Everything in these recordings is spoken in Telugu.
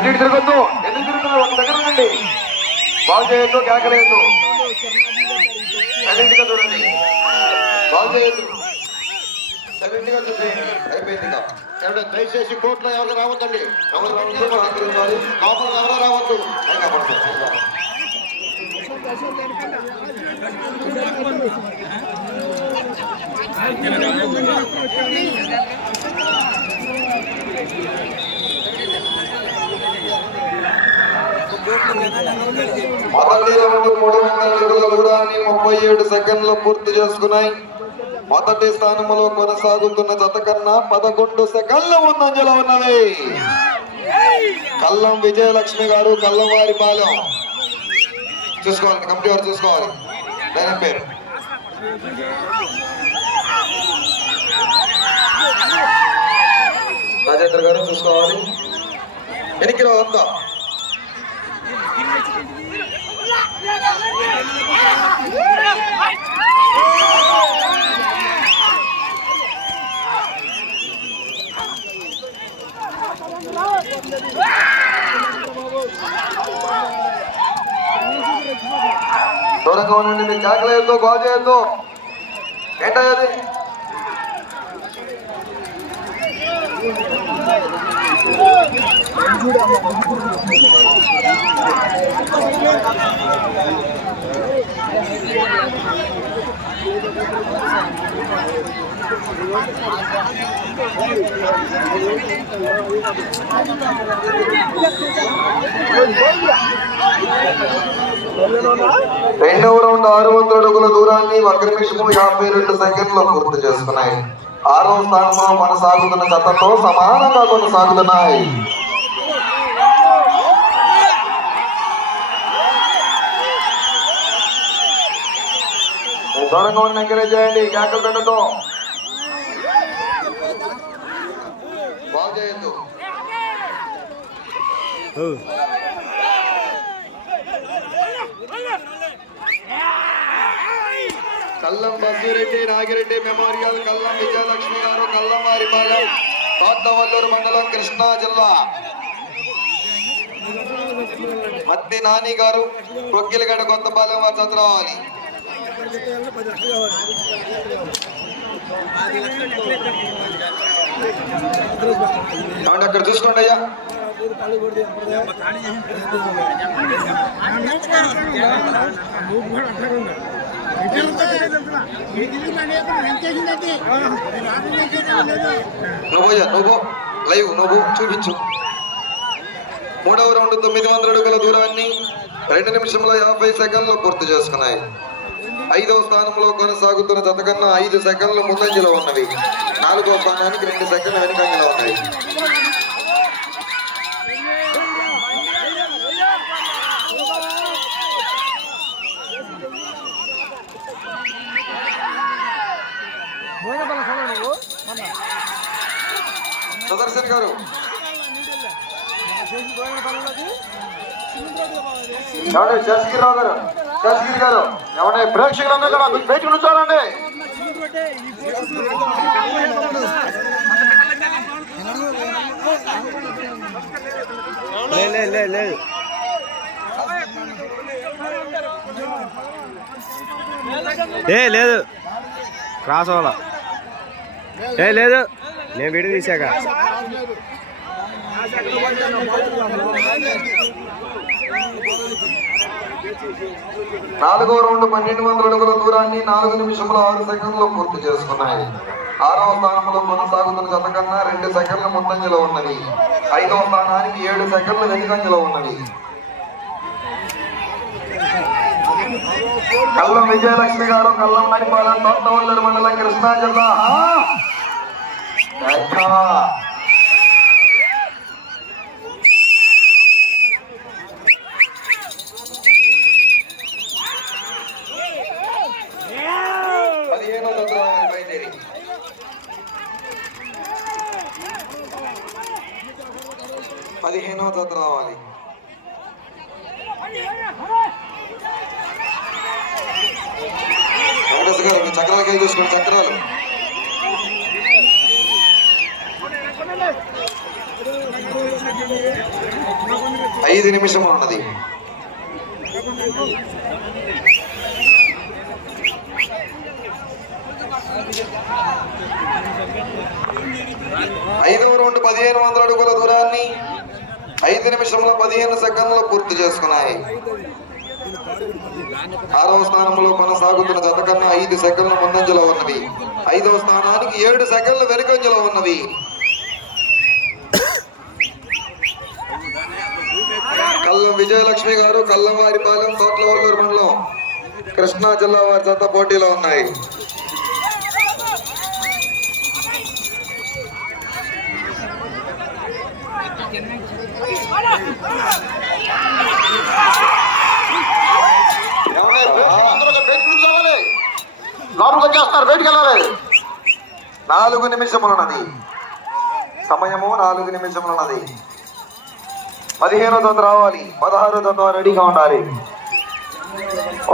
అటు ఇటు తిరగొద్దు. ఎందుకు తిరుగుతున్నారు? ఒక దగ్గర ఉండండి. బాగు చేయొద్దు, కేకలేయద్దు. సైలెంట్గా చూడండి. బాగు చేయొద్దు, సైలెంట్గా చూసేయండి. అయిపోయింది. దయచేసి కోర్టులో ఎవరు రావద్దండి. ఎవరు రావద్దు, లోపల ఎవరు రావద్దు. మొదటి రౌండ్ 300 అడుగుల దూరాన్ని 37 సెకండ్లు పూర్తి చేసుకున్నాయి. మొదటి స్థానంలో కొనసాగుతున్న జత కన్నా 11 సెకండ్లు ముందంజలో ఉన్నవి. కల్లం విజయలక్ష్మి గారు, కల్లంవారిపాలెం. చూసుకోవాలి, కమిటీ వారు చూసుకోవాలి. ఆయన పేరు రాజేంద్ర గారు చూసుకోవాలి. ఎన్నికలో ఉందా? దూరంగా ఉండండి. మీరు కేకలేయద్దు, బాగు చేయొద్దు. ఏంటది? రెండవ రౌండ్ 600 అడుగుల దూరాన్ని 1 నిమిషము 52 సెకండ్లు పూర్తి చేసుకున్నాయి. 6వ స్థానంలో కొనసాగుతున్న జతతో సమానంగా కొనసాగుతున్నాయి. దూరంగా ఉన్న ఎంకరేజ్ చేయండి. కేకలు పెట్టతో బాగు చేయొద్దు. కల్లం బస్సిరెడ్డి నాగిరెడ్డి మెమోరియల్, కల్లం విజయలక్ష్మి గారు, కల్లంవారిపాలెం, తోటవల్లూరు మండలం, కృష్ణా జిల్లా. మత్తి నాని గారు, కొక్కిలగడ్డ, కొత్తపాలెం వారు జత రావాలి. అక్కడ చూసుకోండి అయ్యా. నువ్వు లైవ్ నువ్వు చూపించు. 3వ రౌండ్ 900 అడుగుల దూరాన్ని 2 నిమిషముల 50 సెకండ్లు పూర్తి చేసుకున్నాయి. 5వ స్థానంలో కొనసాగుతున్న జత కన్నా 5 సెకండ్లు ముందంజలో ఉన్నవి. 4వ స్థానానికి 2 సెకండ్లు వెనుకంజలో ఉన్నవి. సుదర్శన్ గారు, శేషగిరిరావు గారు, శేషగిరి గారు, ఎవరి ప్రేక్షకులందరూ కూడా బయట నుంచోనండి. లేదు క్రాస్ అవ్వాల. లేదు, నేను వీడియో తీసాక. 4వ రౌండ్ 1200 అడుగుల దూరాన్ని 4 నిమిషముల 6 సెకండ్లు పూర్తి చేసుకున్నాయి. 6వ స్థానంలో కొనసాగుతున్న జత కన్నా 2 సెకండ్ల ముందంజలో ఉన్నవి. 5వ స్థానానికి 7 సెకండ్ల వెనుకంజలో ఉన్నవి. కల్లం విజయలక్ష్మి గారు, కల్లంవారిపాలెం, తోటవల్లూరు మండలం, కృష్ణా జిల్లా. 15వ జత రావాలి. వెంకటేశ్వర గారు, మీ చక్రాలకి వెళ్ళి చూసుకోండి. చక్రాలు 5 నిమిషములు ఉన్నది. ఐదవ రౌండ్ 1500 అడుగుల దూరాన్ని 5 నిమిషముల 15 సెకండ్లు పూర్తి చేసుకున్నాయి. 6వ స్థానంలో కొనసాగుతున్న జత కన్నా 5 సెకండ్ల ముందంజలో ఉన్నవి. 5వ స్థానానికి 7 సెకండ్ల వెనుకంజలో ఉన్నవి. కల్లం విజయలక్ష్మి గారు, కల్లంవారిపాలెం, తోట్లవల్లూరు మండలం, కృష్ణా జిల్లా వారి జత పోటీలో ఉన్నాయి. బయటకెళ్ళాలి. 4 నిమిషములున్నది సమయము. 4 నిమిషములున్నది. 15వ జత రావాలి. 16వ జత రెడీగా ఉండాలి.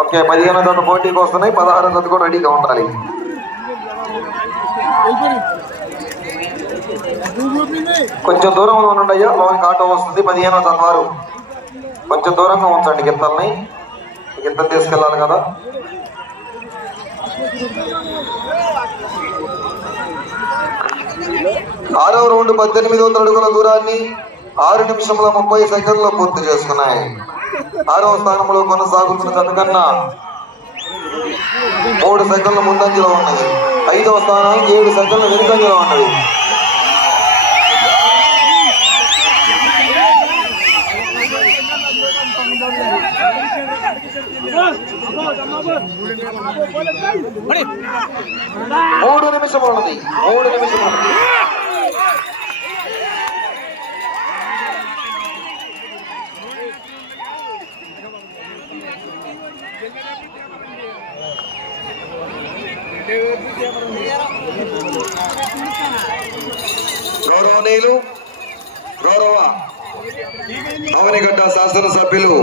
ఓకే, 15వ జత పోటీకి వస్తున్నాయి. 16వ జత కూడా రెడీగా ఉండాలి. కొంచెం దూరంలో ఉండండి అయ్యా, లోనికి ఆటో వస్తుంది. 15వ జత వారు కొంచెం దూరంగా ఉంచండి గిత్తల్ని. గిత్తలు తీసుకెళ్ళాలి కదా. ఆరవ రౌండ్ 1800 అడుగుల దూరాన్ని 6 నిమిషముల 30 సెకండ్లు పూర్తి చేసుకున్నాయి. 6వ స్థానంలో కొనసాగుతున్న జత కన్నా 3 సెకండ్ల ముందంజలో ఉన్నది. 5వ స్థానానికి 7 సెకండ్ల వెనుకంజలో ఉన్నది. మూడు నిమిషములు ఉన్నది. 3 నిమిషములు ఉన్నది. గౌరవనీయులు, గౌరవ అవనిగడ్డ శాసనసభ్యులు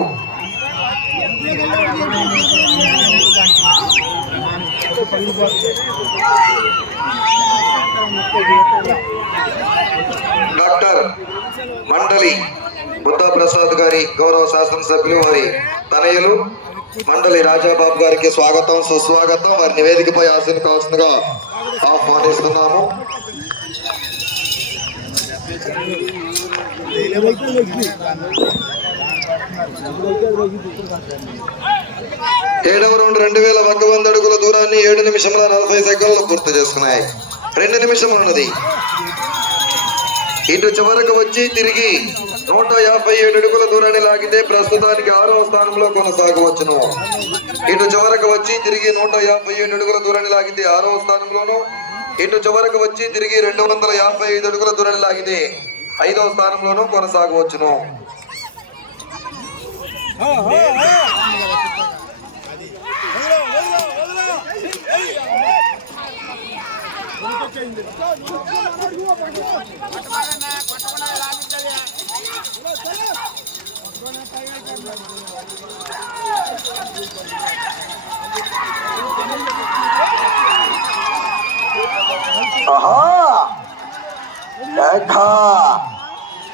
డాక్టర్ మండలి బుద్ధ ప్రసాద్ గారి, గౌరవ శాసనసభ్యులు వారి తనయులు మండలి రాజాబాబు గారికి స్వాగతం, సుస్వాగతం. వారి నివేదికపై ఆశను కావాల్సిందిగా ఆహ్వానిస్తున్నాము. ఏడవ రౌండ్ 2100 అడుగుల దూరాన్ని 7 నిమిషముల 40 సెకండ్లు పూర్తి చేసుకున్నాయి. 2 నిమిషములు ఉన్నది. ఇటు చివరకు వచ్చి తిరిగి 157 అడుగుల దూరాన్ని లాగితే ప్రస్తుతానికి 6వ స్థానంలో కొనసాగవచ్చును. ఇటు చివరకు వచ్చి తిరిగి 157 అడుగుల దూరాన్ని లాగితే 6వ స్థానంలోను, ఇటు చివరకు వచ్చి తిరిగి 255 అడుగుల దూరాన్ని లాగితే 5వ స్థానంలోనూ కొనసాగవచ్చును.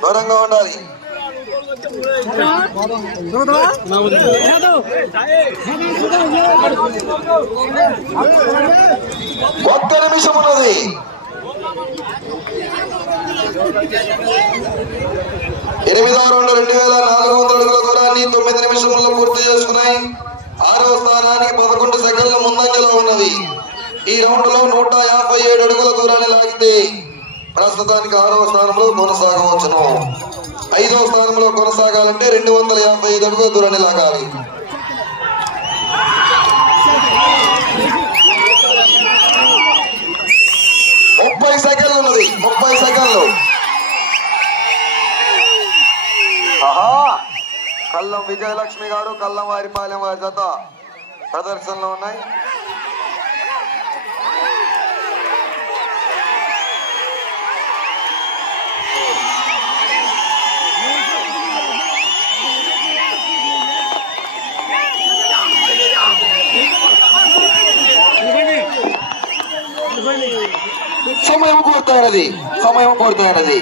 దూరంగా ఉండాలి. 1 నిమిషం ఉన్నది. 8వ రౌండ్ 2400 అడుగుల దూరాన్ని 9 నిమిషముల్లో పూర్తి చేసుకున్నాయి. 6వ స్థానానికి 11 సెకండ్ల ముందంజలో ఉన్నవి. ఈ రౌండ్ లో 157 అడుగుల దూరాన్ని లాగితే ప్రస్తుతానికి 6వ స్థానంలో కొనసాగవచ్చును. 5వ స్థానంలో కొనసాగాలంటే 255 అడుగుల దూరాన్ని లాగాలి. సెకండ్లు ఉన్నది. 30 సెకండ్లు. కల్లం విజయలక్ష్మి గారు, కల్లంవారిపాలెం వారి జత ప్రదర్శనలో ఉన్నాయి. సమయం కోరుతాయనది.